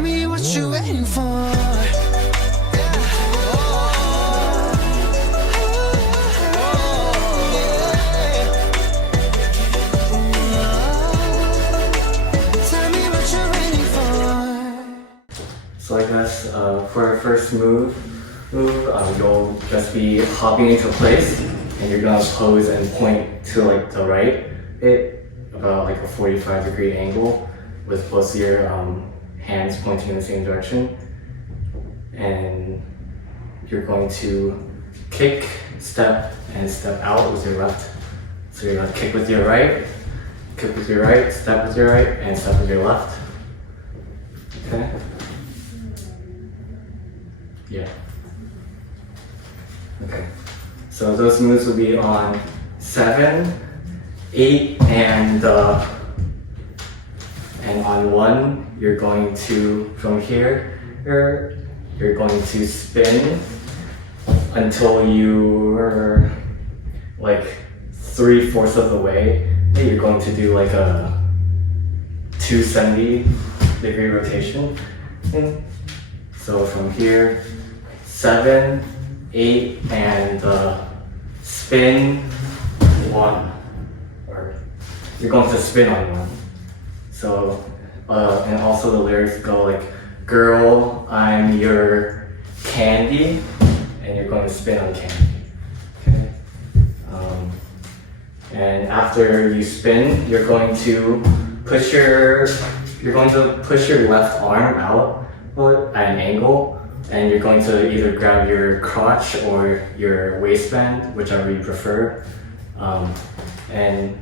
Tell me what you waiting for. So I guess for our first move, you'll just be hopping into place, and you're gonna pose and point to like the right, about like a 45-degree angle, with both your hands pointing in the same direction, and you're going to kick, step, and step out with your left. So you're gonna kick with your right, kick with your right, step with your right, and step with your left. Okay. Yeah. Okay. So those moves will be on 7, 8, and on 1, you're going to, from here, you're going to spin until you're like 3/4 of the way. You're going to do like a 270-degree rotation. So from here, 7, 8, and spin 1. Or you're going to spin on 1. So, and also the lyrics go like, girl, I'm your candy, and you're going to spin on candy. Okay. And after you spin, you're going to push your left arm out at an angle, and you're going to either grab your crotch or your waistband, whichever you prefer. And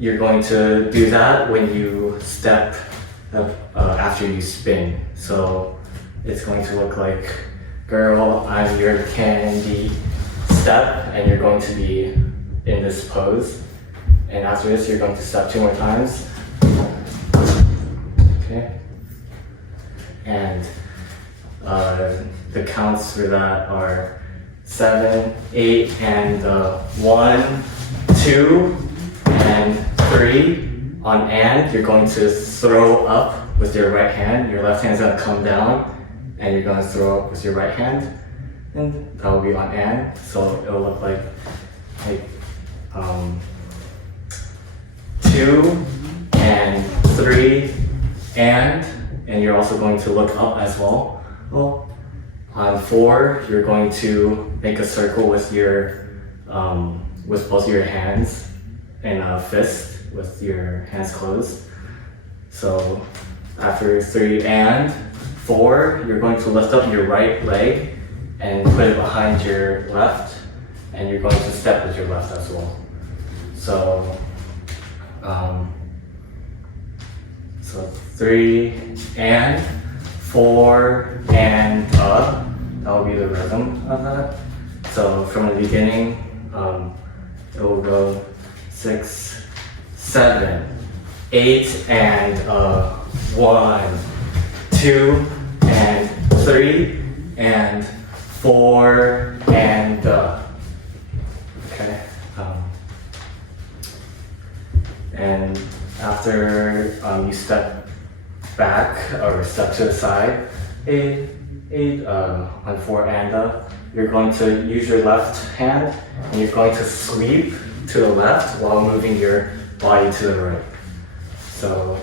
you're going to do that when you step up after you spin. So it's going to look like, girl, I'm your candy, step, and you're going to be in this pose. And after this, you're going to step 2 more times. Okay. And the counts for that are 7, 8, and 1, 2, and 3. On and, you're going to throw up with your right hand. Your left hand's gonna come down, and you're gonna throw up with your right hand. And that will be on and. So it'll look like 2 and 3 and you're also going to look up as well. On 4, you're going to make a circle with your with both your hands and a fist with your hands closed. So after 3 and 4, you're going to lift up your right leg and put it behind your left, and you're going to step with your left as well. So 3 and 4 and up. That will be the rhythm of that. So from the beginning, it will go 6, 7, 8, and 1, 2, and 3, and 4, and okay. And after you step back or step to the side, 8 on 4 and up, you're going to use your left hand and you're going to sweep to the left while moving your body to the right. So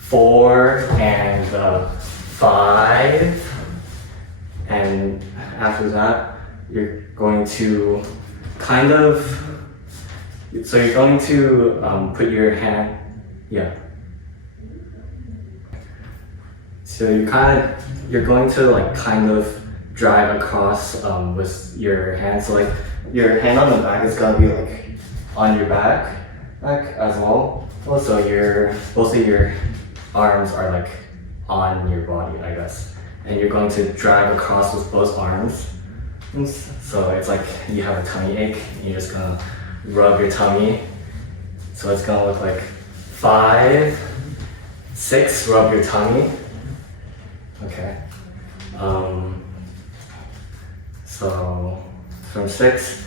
4 and 5, and after that, you're going to kind of, so you're going to put your hand, So you're going to like kind of drive across with your hand. So like your hand on the back is gonna be like on your back, like as well. Also, both of your arms are like on your body, I guess. And you're going to drive across with both arms. So it's like you have a tummy ache, and you're just gonna rub your tummy. So it's gonna look like 5, 6, rub your tummy. Okay. So from 6,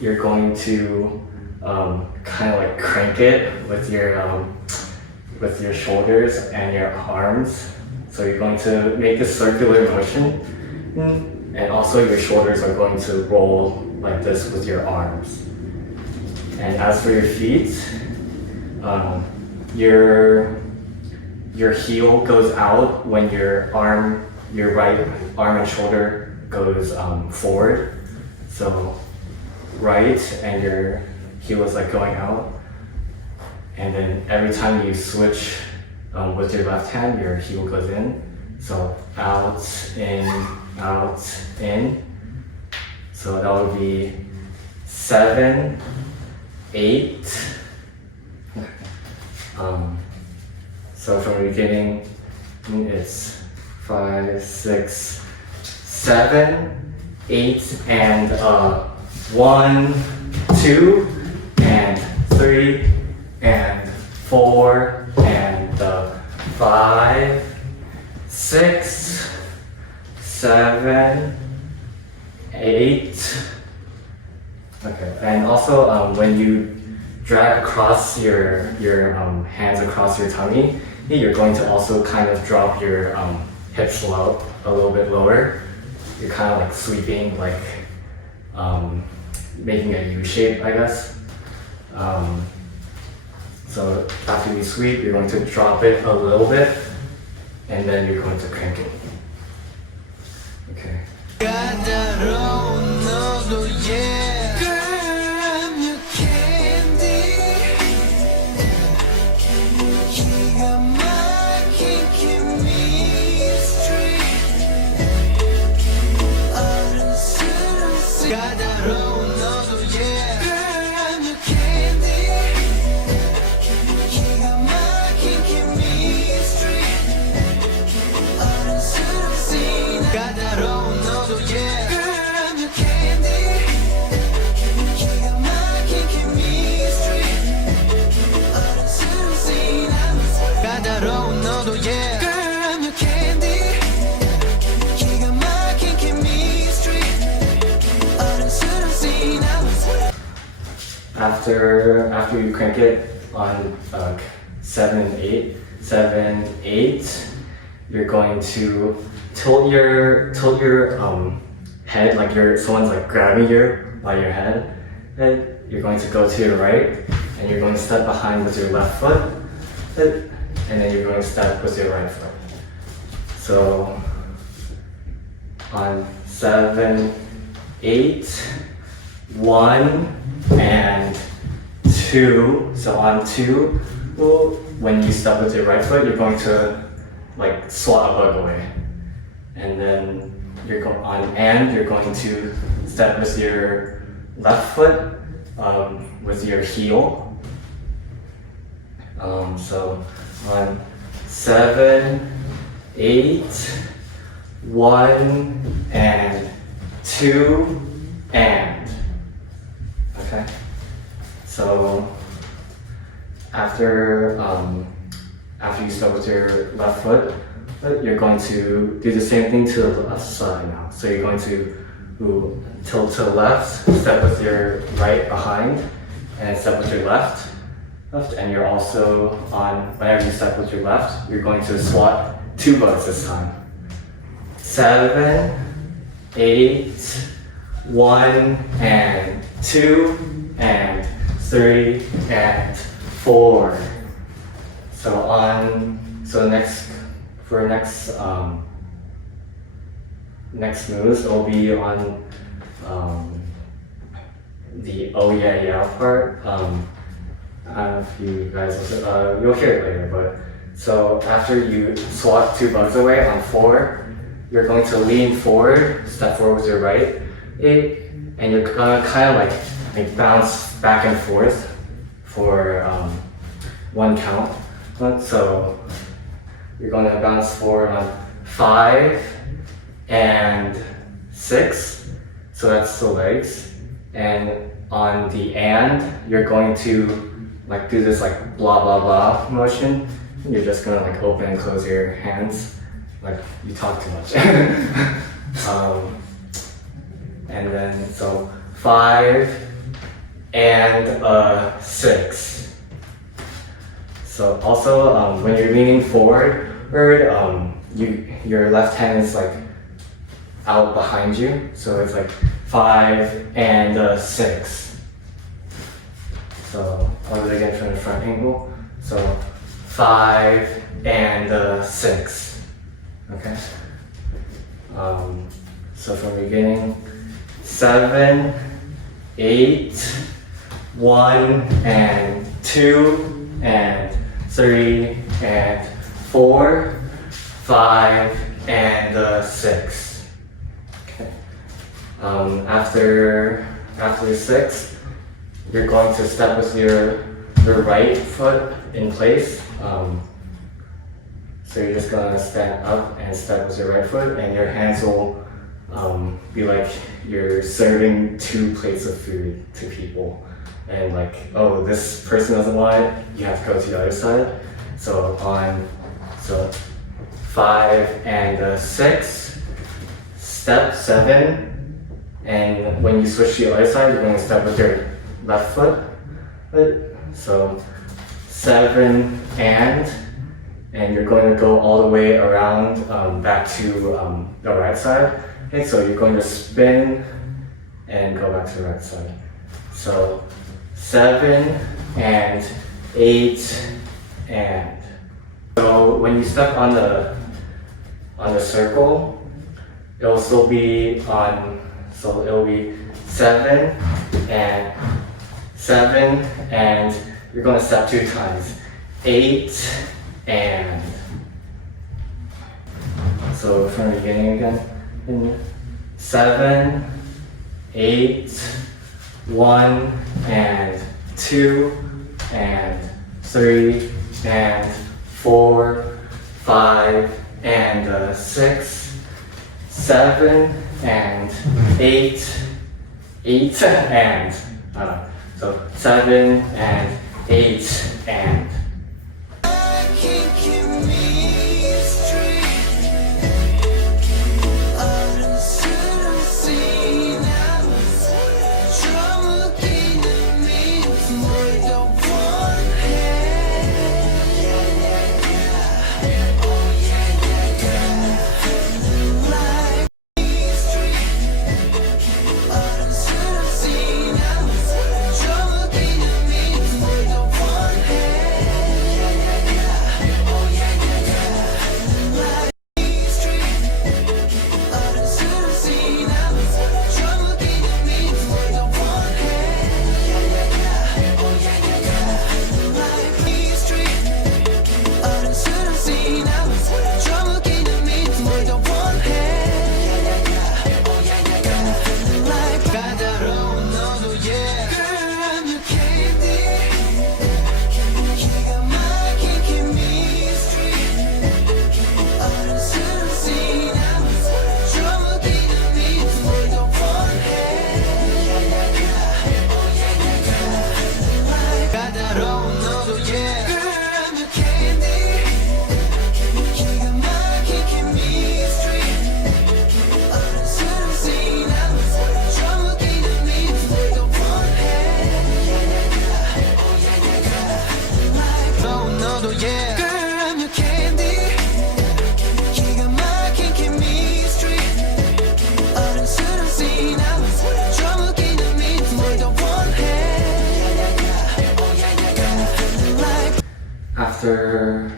you're going to kind of like crank it with your with your shoulders and your arms. So you're going to make this circular motion, and also your shoulders are going to roll like this with your arms. And as for your feet, your heel goes out when your right arm and shoulder goes forward. So right, and your heel is like going out. And then every time you switch with your left hand, your heel goes in. So out, in. So that would be 7, 8. So from the beginning, it's 5, 6, 7, 8, and 1, 2, and 3, and 4, and 5, 6, 7, 8. Okay, and also when you drag across your hands across your tummy, you're going to also kind of drop your hips low, a little bit lower. You're kind of like sweeping, like making a U shape, I guess. So after you sweep, you're going to drop it a little bit, and then you're going to crank it. Okay. After you crank it on 7, 8, you're going to tilt your head like someone's like grabbing you by your head. And you're going to go to your right, and you're going to step behind with your left foot, and then you're going to step with your right foot. So on 7, 8, 1, and 2. So on 2, when you step with your right foot, you're going to like swat a bug away. And then you're going to step with your left foot with your heel. So on 7, 8, 1, and 2, and. Okay. So after you start with your left foot, you're going to do the same thing to the left side now. So you're going to tilt to the left, step with your right behind, and step with your left, and you're also whenever you step with your left, you're going to swat 2 bugs this time. 7, 8, 1, and 2, and 3, and 4. Next moves will be on the oh yeah yeah part. I don't know if you guys you'll hear it later, but so after you swat 2 bugs away on 4, you're going to lean forward, step forward with your right, and you're gonna kind of like bounce back and forth for 1 count. So you're going to bounce forward on 5 and 6, so that's the legs. And on the you're going to like do this like blah blah blah motion. You're just gonna like open and close your hands, like you talk too much. And then so 5 and 6. So also when you're leaning forward, your left hand is like out behind you. So it's like 5 and 6. So I'll do it again from the front angle. So 5 and 6. Okay. So from the beginning, 7, 8, 1 and 2 and 3 and 4, 5 and 6. Okay. After 6, you're going to step with your right foot in place. So you're just gonna stand up and step with your right foot, and your hands will be like you're serving 2 plates of food to people. And like, oh, this person doesn't want it, you have to go to the other side. So 5 and 6, step 7, and when you switch to the other side, you're going to step with your left foot. So 7 and you're going to go all the way around back to the right side. Okay, so you're going to spin and go back to the right side. So 7 and 8 and. So when you step on the circle, it'll still be on. So it'll be 7 and you're going to step 2 times. 8 and. So from the beginning again. 7, 8, 1 and 2 and 3 and 4, 5 and 6, 7 and 8 and. So 7 and 8 and. After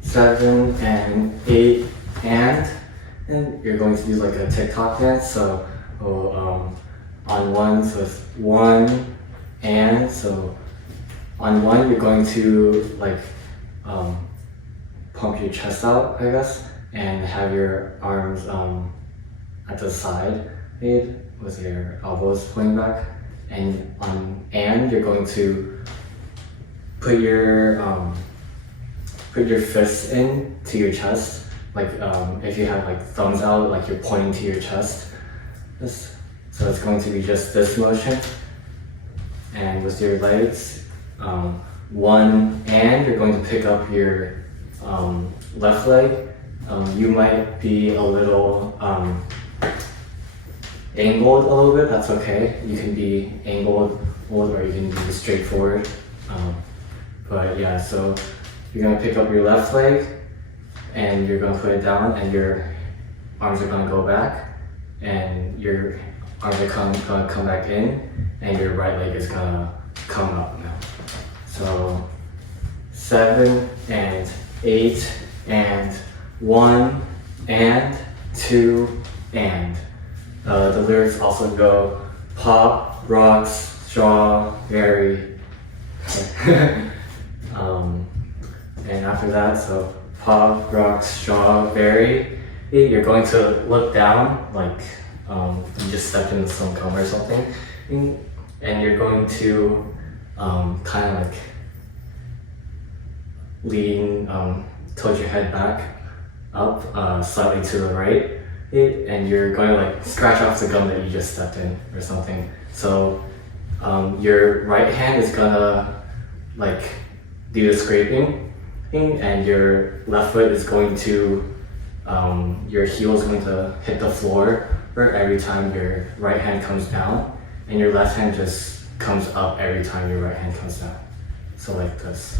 7 and 8 and you're going to do like a Tick-tock dance. So on 1, so it's 1 and. So on 1, you're going to like pump your chest out, I guess, and have your arms at the side made with your elbows pointing back. And on you're going to put your fists in to your chest, like if you have like thumbs out, like you're pointing to your chest. So it's going to be just this motion. And with your legs, 1 and you're going to pick up your left leg. You might be a little angled a little bit. That's okay. You can be angled or you can be straightforward. But yeah, so you're gonna pick up your left leg and you're gonna put it down and your arms are gonna go back and your arms are gonna come back in and your right leg is gonna come up now. So 7 and 8 and 1 and 2 and. The lyrics also go pop, rocks, strawberry. And after that, so pop, rocks, strawberry. You're going to look down like you just stepped into some gum or something, and you're going to kind of like lean, tilt your head back up slightly to the right. And you're going to like scratch off the gum that you just stepped in or something. So your right hand is gonna like do the scraping and your left foot is going to, your heel is going to hit the floor every time your right hand comes down and your left hand just comes up every time your right hand comes down. So like this.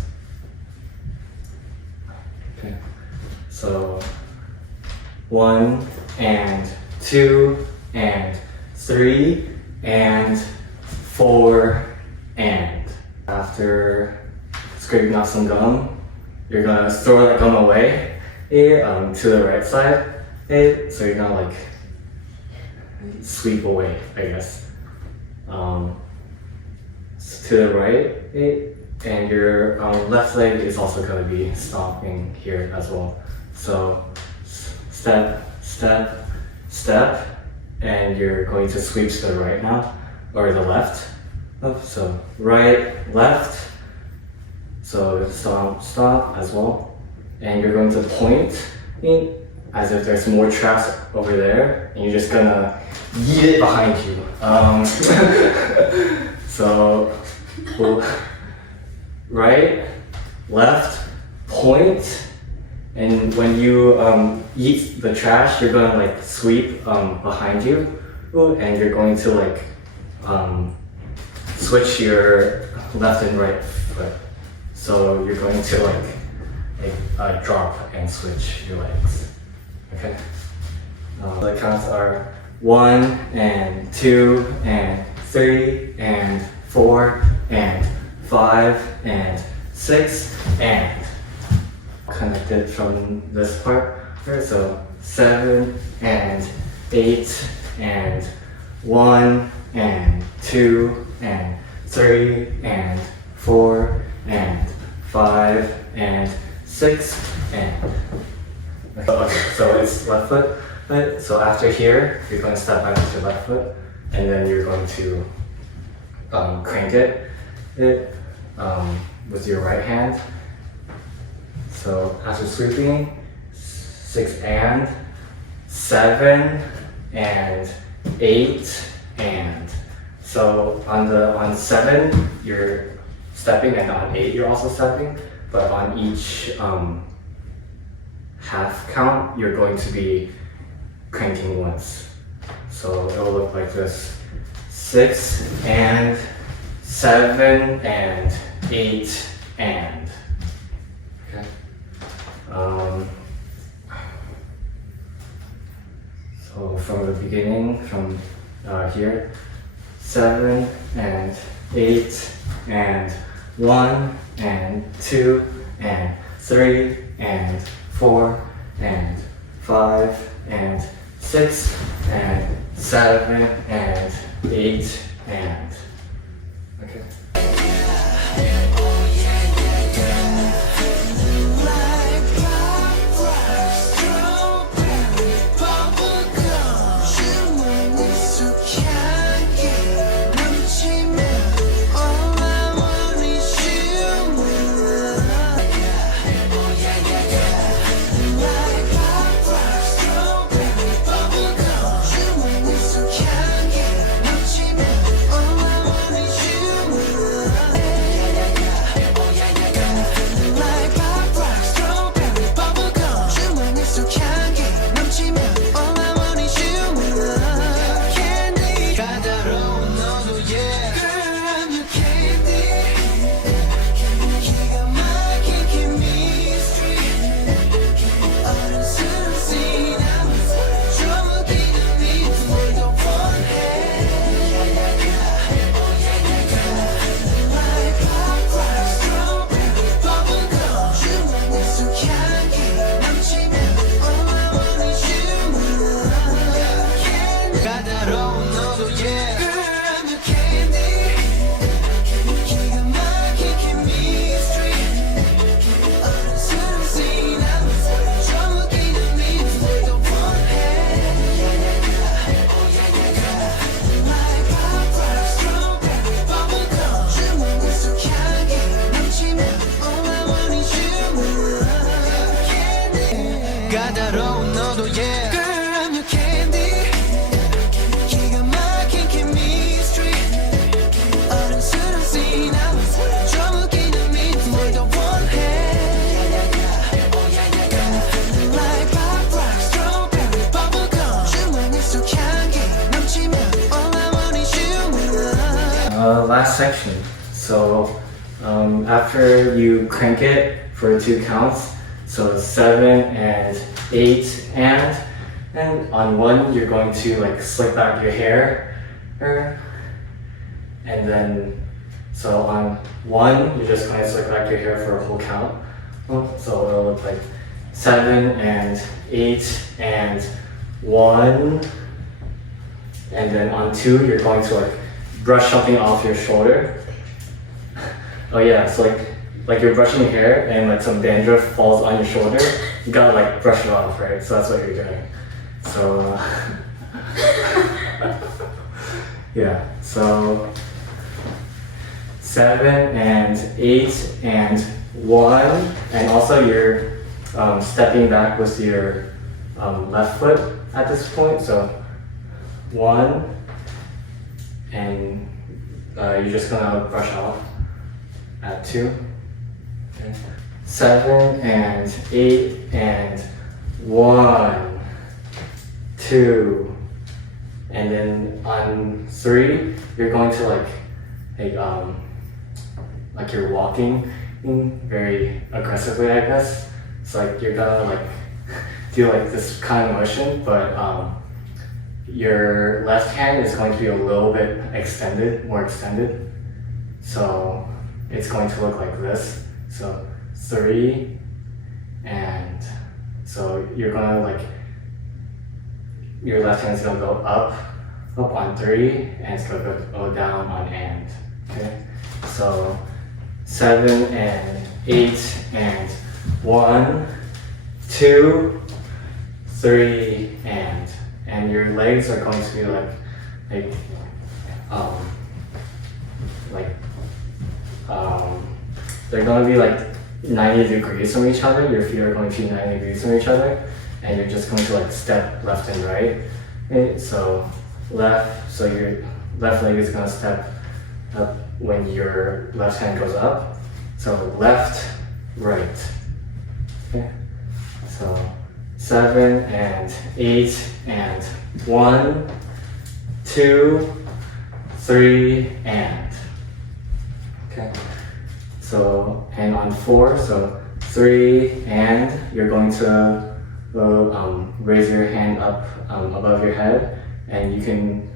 Okay. So 1 and 2 and 3 and 4 and. After scraping off some gum, you're gonna throw that gum away to the right side. So you're gonna like sweep away, I guess. To the right, and your left leg is also gonna be stomping here as well. So step, step, step, and you're going to sweep to the right now, or the left. So right, left, so stomp, stomp as well. And you're going to point as if there's more traps over there, and you're just gonna yeet it behind you. So right, left, point, and when you eat the trash, you're gonna like sweep behind you, and you're going to like switch your left and right foot. So you're going to like drop and switch your legs. Okay. The counts are 1 and 2 and 3 and 4 and 5 and 6 and. Connected from this part. Right, so 7 and 8 and 1 and 2 and 3 and 4 and 5 and 6 and. Okay, so it's left foot. Right? So after here, you're going to step back with your left foot, and then you're going to crank it with your right hand. So after sweeping, 6 and 7 and 8 and. So on 7 you're stepping, and on 8 you're also stepping, but on each half count you're going to be cranking once. So it'll look like this: 6 and 7 and 8 and. Okay. So from the beginning, from here, 7 and 8 and 1 and 2 and 3 and 4 and 5 and 6 and 7 and 8 and. Okay. 까다로운 너도 yeah Girl I'm your candy 기가 막힌 chemistry 어른스러운 scene 좀 웃기는 미 뭘더 원해 Like pop rock strawberry bubblegum 주머니 속 향기 넘치면 all I want is you Last section. So after you crank it for 2 counts, so 7 and 8 and on 1 you're going to like slick back your hair, and then so on 1 you're just going to slick back your hair for a whole count. So it'll look like 7 and 8 and 1, and then on 2 you're going to like brush something off your shoulder. Oh yeah, so like you're brushing your hair and like some dandruff falls on your shoulder, you gotta like brush it off, right? So that's what you're doing. So yeah, so 7 and 8 and 1, and also you're stepping back with your left foot at this point. So 1, and you're just gonna brush off at 2. Okay. 7 and 8 and 1, 2, and then on 3 you're going to like you're walking very aggressively, I guess. So like you're gonna like do like this kind of motion, but your left hand is going to be a little bit more extended. So it's going to look like this. So 3, and so you're gonna like, your left hand's gonna go up on 3, and it's gonna go down on and. Okay, so 7 and 8 and 1, 2, 3, and your legs are going to be they're going to be like 90 degrees from each other. Your feet are going to be 90 degrees from each other, and you're just going to like step left and right. Okay, so left, so your left leg is going to step up when your left hand goes up. So left, right. Okay, so 7 and 8 and 1, 2, 3 and. Okay, so and on 4, so 3 and you're going to raise your hand up above your head, and you can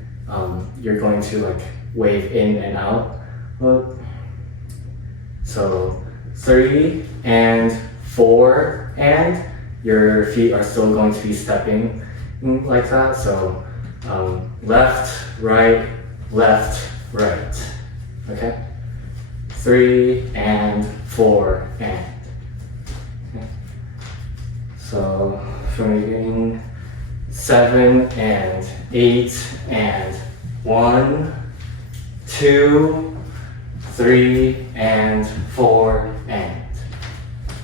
you're going to like wave in and out. So 3 and 4 and your feet are still going to be stepping like that. So left, right, okay? 3 and 4 and. Okay. So from the beginning, 7 and 8 and 1, 2, 3 and 4 and.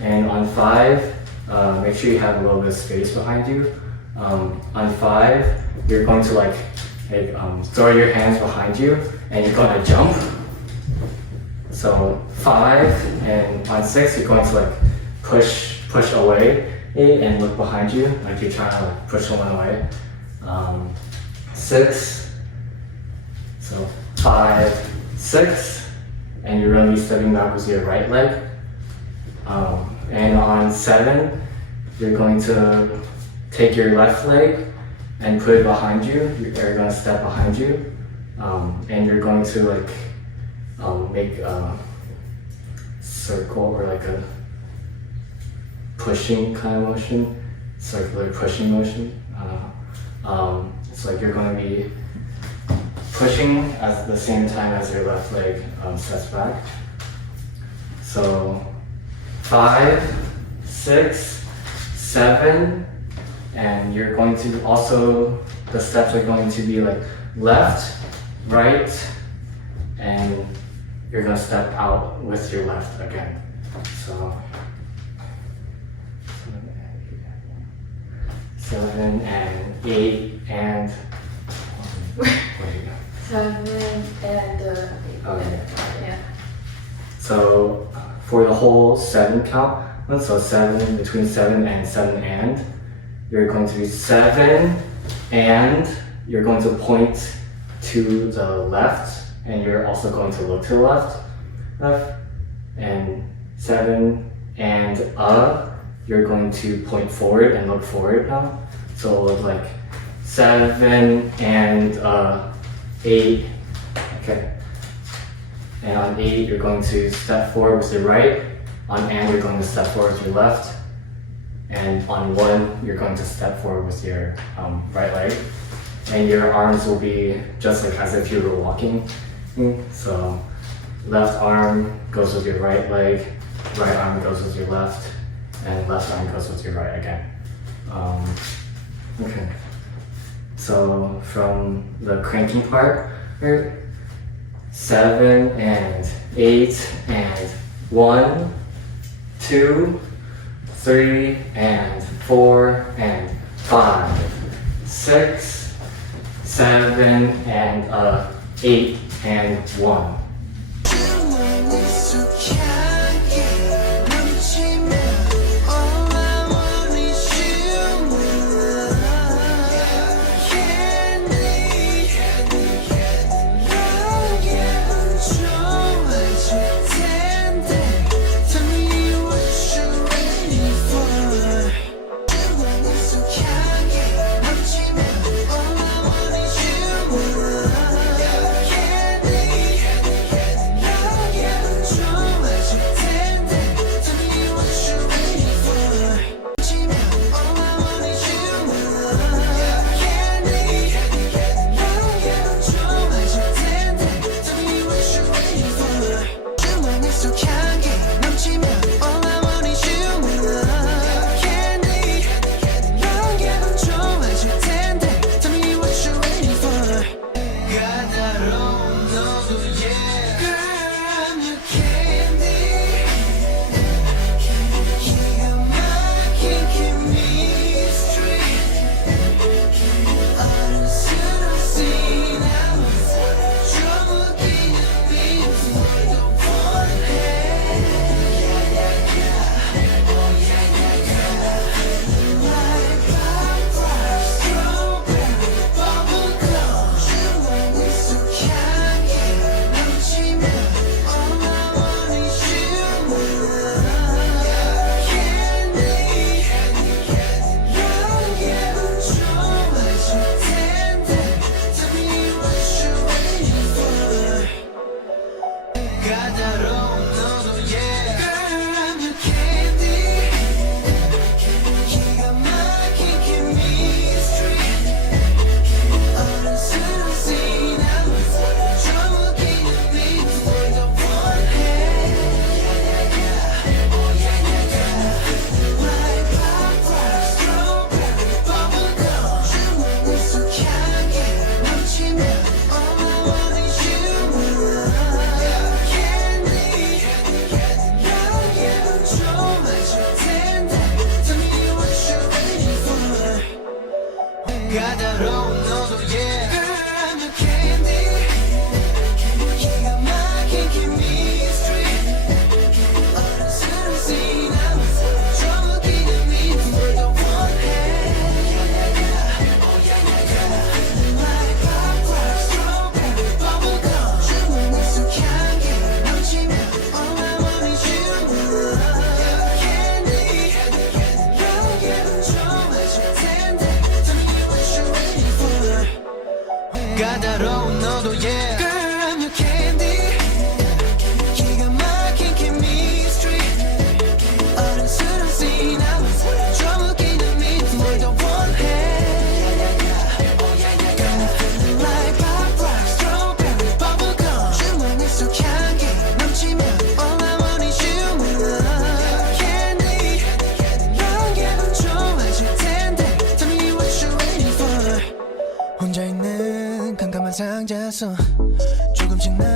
And on 5, make sure you have a little bit of space behind you. On 5, you're going to like throw your hands behind you, and you're going to jump. So 5, and on 6, you're going to like push away and look behind you, like you're trying to like push someone away. 6, so 5, 6, and you're going to be stepping back with your right leg. And on 7, you're going to take your left leg and put it behind you. You're going to step behind you, and you're going to like make a circle or like a pushing kind of motion, circular pushing motion. It's like you're going to be pushing at the same time as your left leg steps back. So 5, 6, 7, and you're going to also, the steps are going to be like left, right, and you're going to step out with your left again. So 7 and 8 and where do you go? 7 and 8. Okay. Yeah. So for the whole 7 count, so 7 between 7 and 7 and, you're going to be 7 and you're going to point to the left and you're also going to look to the left, and 7 and you're going to point forward and look forward now. So it'll look like 7 and 8. Okay. And on 8, you're going to step forward with your right. On and, you're going to step forward with your left. And on 1, you're going to step forward with your right leg. And your arms will be just like as if you were walking. So left arm goes with your right leg, right arm goes with your left, and left arm goes with your right again. Okay. So from the cranking part, 7 and 8 and 1, 2, 3 and 4 and 5, 6, 7 and 8 and 1. 주머니 속 향기 넘치면 all I want is you. 너에게 좋아질 텐데 tell me what you're waiting for. 주머니 속 향기 넘치면 all I want is you. 까다로운 너도 yeah Girl I'm your candy 기가 막힌 chemistry 어른스러운 시나몬 좀 웃기는 미트 뭘 더 원해 Like pop rock strawberry bubblegum 주머니 속 향기 넘치면 all I want is you Candy 너에게만 좋아질 텐데 Tell me what you're waiting for 혼자 있는 깜깜한 상자에서 조금씩 나